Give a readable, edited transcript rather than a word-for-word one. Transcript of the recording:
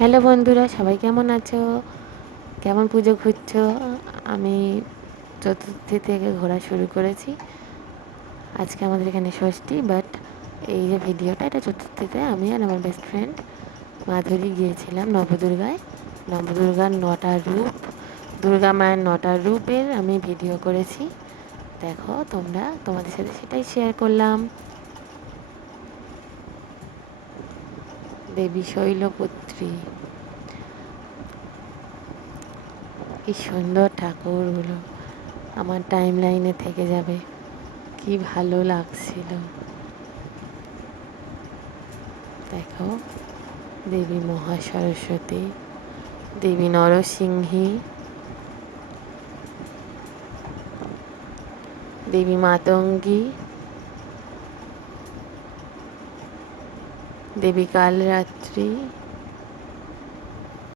Hello বন্ধুরা, সবাই কেমন আছো? কেমন পুজো ঘুরছো? আমি চতুর্থী থেকে ঘোরা শুরু করেছি। আজকে আমাদের এখানে ষষ্ঠী, বাট এই যে ভিডিওটা, এটা চতুর্থীতে আমি আর আমার বেস্ট ফ্রেন্ড মাধুরী গিয়েছিলাম নবদুর্গায়। নবদুর্গার 9টা রূপ, দুর্গা মায়ের 9টা রূপের আমি ভিডিও করেছি। দেখো তোমরা, তোমাদের সাথে সেটাই শেয়ার করলাম। দেবী শৈলপুত্রী, কি সুন্দর ঠাকুরগুলো, আমার টাইম লাইনে থেকে যাবে। কি ভালো লাগছিল। দেখো, দেবী মহাসরস্বতী, দেবী নরসিংহী, দেবী মাতঙ্গী, দেবী কালরাত্রি,